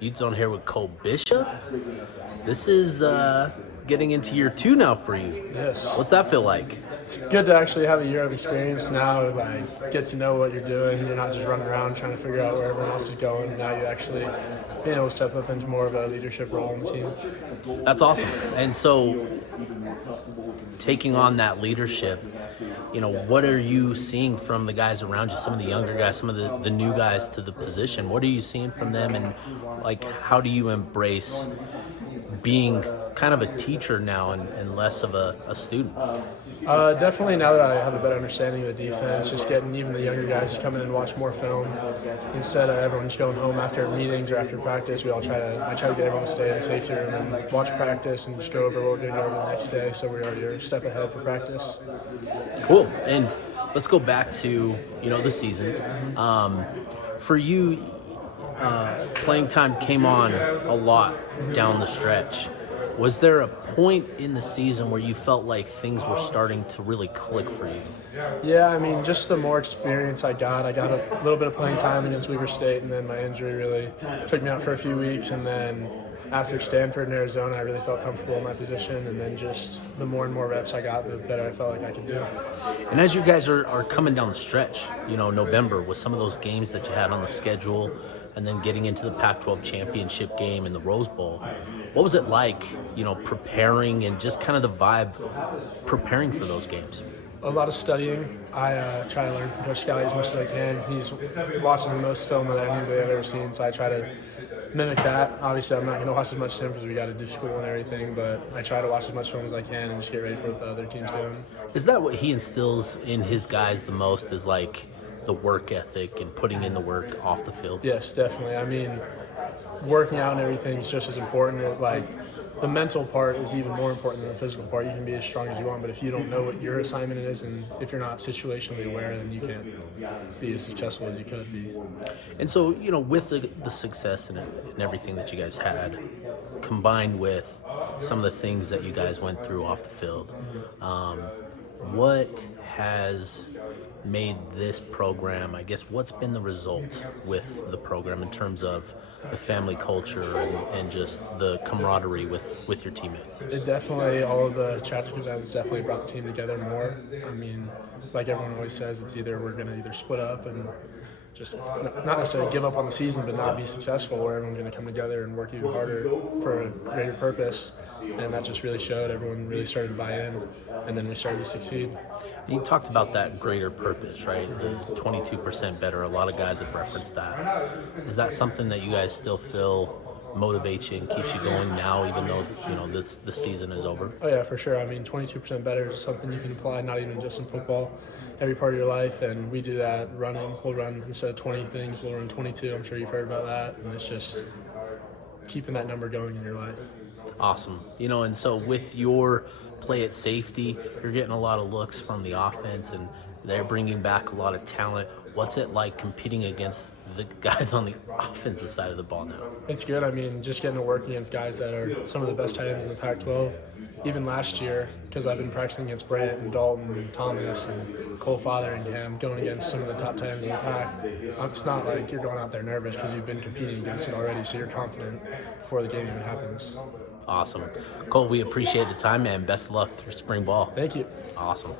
Youth Zone here with Cole Bishop. This is getting into year 2 now for you. Yes. What's that feel like? It's good to actually have a year of experience now, like get to know what you're doing. You're not just running around trying to figure out where everyone else is going. Now you actually being able to step up into more of a leadership role on the team. That's awesome. And so taking on that leadership, what are you seeing from the guys around you, some of the younger guys, some of the new guys to the position? What are you seeing from them, and how do you embrace being kind of a teacher now and less of a student? Definitely now that I have a better understanding of the defense, just getting even the younger guys to come in and watch more film instead of everyone just going home after meetings or after practice. I try to get everyone to stay in the safety room and watch practice and just go over what we're going to go over the next day, so we're already a step ahead for practice. Cool. And let's go back to the season. For you, playing time came on a lot down the stretch. Was there a point in the season where you felt like things were starting to really click for you? Yeah, just the more experience I got a little bit of playing time against Weber State, and then my injury really took me out for a few weeks, and then after Stanford and Arizona, I really felt comfortable in my position, and then just the more and more reps I got, the better I felt like I could do. And as you guys are coming down the stretch, November, with some of those games that you had on the schedule, and then getting into the Pac-12 championship game and the Rose Bowl, what was it like, preparing and just kind of the vibe preparing for those games? A lot of studying. I try to learn from Coach Scally as much as I can. He's watching the most film that anybody I've ever seen, so I try to mimic that. Obviously, I'm not going to watch as much film because we got to do school and everything, but I try to watch as much film as I can and just get ready for what the other team's doing. Is that what he instills in his guys the most, is the work ethic and putting in the work off the field? Yes, definitely. Working out and everything is just as important. The mental part is even more important than the physical part. You can be as strong as you want, but if you don't know what your assignment is, and if you're not situationally aware, then you can't be as successful as you could be. And so, with the success and everything that you guys had, combined with some of the things that you guys went through off the field, what has made this program, what's been the result with the program in terms of the family culture and just the camaraderie with your teammates? It definitely, all of the tragic events definitely brought the team together more. Like everyone always says, it's either we're going to either split up and just not necessarily give up on the season, but not be successful, or everyone's going to come together and work even harder for a greater purpose. And that just really showed. Everyone really started to buy in, and then we started to succeed. You talked about that greater purpose, right? The 22% better. A lot of guys have referenced that. Is that something that you guys still feel motivates you and keeps you going now, even though the season is over? Oh yeah, for sure. 22% better is something you can apply not even just in football, every part of your life, and we do that running. We'll run, instead of 20 things, we'll run 22. I'm sure you've heard about that, and it's just keeping that number going in your life. Awesome. And so with your play at safety, you're getting a lot of looks from the offense, and they're bringing back a lot of talent. What's it like competing against the guys on the offensive side of the ball now? It's good. Just getting to work against guys that are some of the best tight ends in the Pac-12. Even last year, because I've been practicing against Brant and Dalton and Thomas and Cole Fotheringham, going against some of the top tight ends in the pack. It's not like you're going out there nervous because you've been competing against it already, so you're confident before the game even happens. Awesome. Cole, we appreciate the time, man. Best of luck through spring ball. Thank you. Awesome.